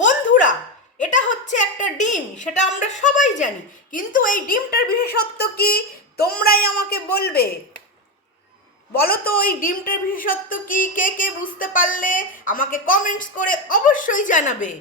বন্ধুরা, এটা হচ্ছে একটা ডিম, সেটা আমরা সবাই জানি, কিন্তু এই ডিমটার বিশেষত্ব কি তোমরাই আমাকে বলবে। বলো তো এই ডিমটার বিশেষত্ব কি? কে কে বুঝতে পারলে আমাকে কমেন্টস করে অবশ্যই জানাবে।